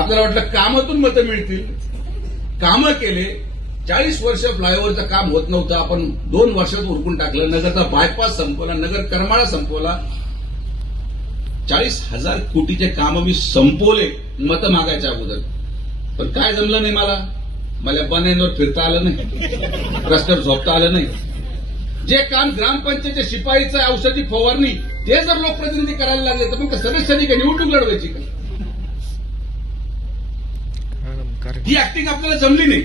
आपल्याला वाटलं कामातून मतं मिळतील, कामं केले. 40 वर्ष फ्लायओव्हरचं काम होत नव्हतं, आपण 2 वर्षात उरकून टाकलं. नगरचा बायपास संपवला, नगर करमाळा संपवला. 40,000 कोटीचे काम मी संपवले मतं मागायच्या अगोदर. पण काय जमलं नाही मला बनेनवर फिरता आलं नाही, रस्त्यावर झोपता आलं नाही. जे काम ग्रामपंचायतच्या शिपाईचं औषधी फवारणी ते जर लोकप्रतिनिधी करायला लागले तर मग सदस्यांनी काही निवडणूक लढवायची का? ही ऍक्टिंग आपल्याला जमली नाही.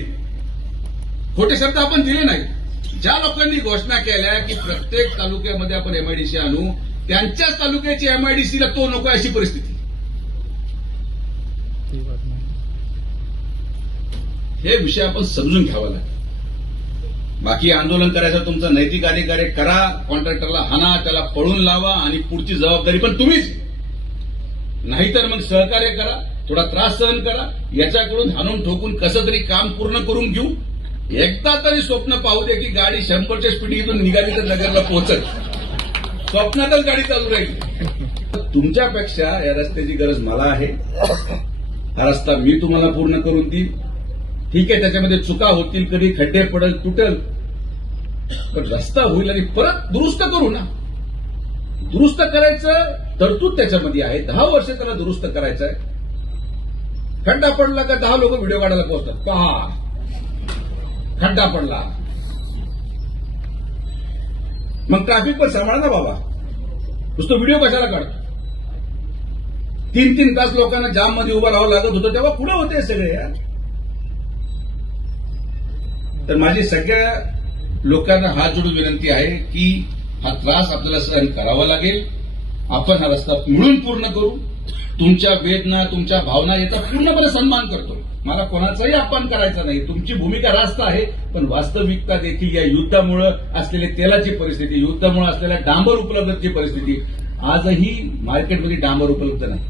खोटे शब्द आपण दिले नाही. ज्या लोकांनी घोषणा केल्या की प्रत्येक तालुक्यामध्ये आपण एमआयडीसी आणू, त्यांच्याच तालुक्याची एमआयडीसीला तो नको अशी परिस्थिती. हे विषय आपण समजून घ्यावा लागेल. बाकी आंदोलन करायचं तुमचा नैतिक अधिकार आहे, करा. कॉन्ट्रॅक्टरला हाना, त्याला पळून लावा आणि पुढची जबाबदारी पण तुम्हीच. नाहीतर मग सहकार्य करा, थोडा त्रास सहन करा. याच्याकडून हाणून ठोकून कसं तरी काम पूर्ण करून घेऊ. एकदा तरी स्वप्न पाहू दे की गाडी 100च्या स्पीडीतून निघाली तर नगरला पोहोचल. स्वप्नातच गाडी चालू राहील. तुमच्यापेक्षा या रस्त्याची गरज मला आहे. हा रस्ता मी तुम्हाला पूर्ण करून देईन. ठीक आहे, त्याच्यामध्ये चुका होतील, कधी खड्डे पडेल, तुटेल, पण रस्ता होईल आणि परत दुरुस्त करू ना. दुरुस्त करायचं तरतूद त्याच्यामध्ये आहे. 10 वर्ष त्याला दुरुस्त करायचं आहे. खड्डा पडला का 10 लोक व्हिडिओ काढायला पोहोचतात, पहा खड्डा पडला. मग ट्रॅफिक पण सांभाळा ना बाबा. नुसतं व्हिडिओ कशाला काढतो? 3-3 तास लोकांना जाम मध्ये उभं राहावं लागत होतं, तेव्हा पुढे होते सगळे यार. तर माझी सगळ्या लोकांना हात जोडून विनंती आहे की हा त्रास आपल्याला सहन करावा लागेल. आपण हा रस्ता मिळून पूर्ण करू. तुमच्या वेदना, तुमच्या भावना याचा पूर्णपणे सन्मान करतो. मला कोणाचाही अपमान करायचा नाही. तुमची भूमिका रास्त आहे, पण वास्तविकता देखील या युद्धामुळे असलेली तेलाची परिस्थिती, युद्धामुळे असलेल्या डांबर उपलब्धतेची परिस्थिती, आजही मार्केटमध्ये डांबर उपलब्ध नाही.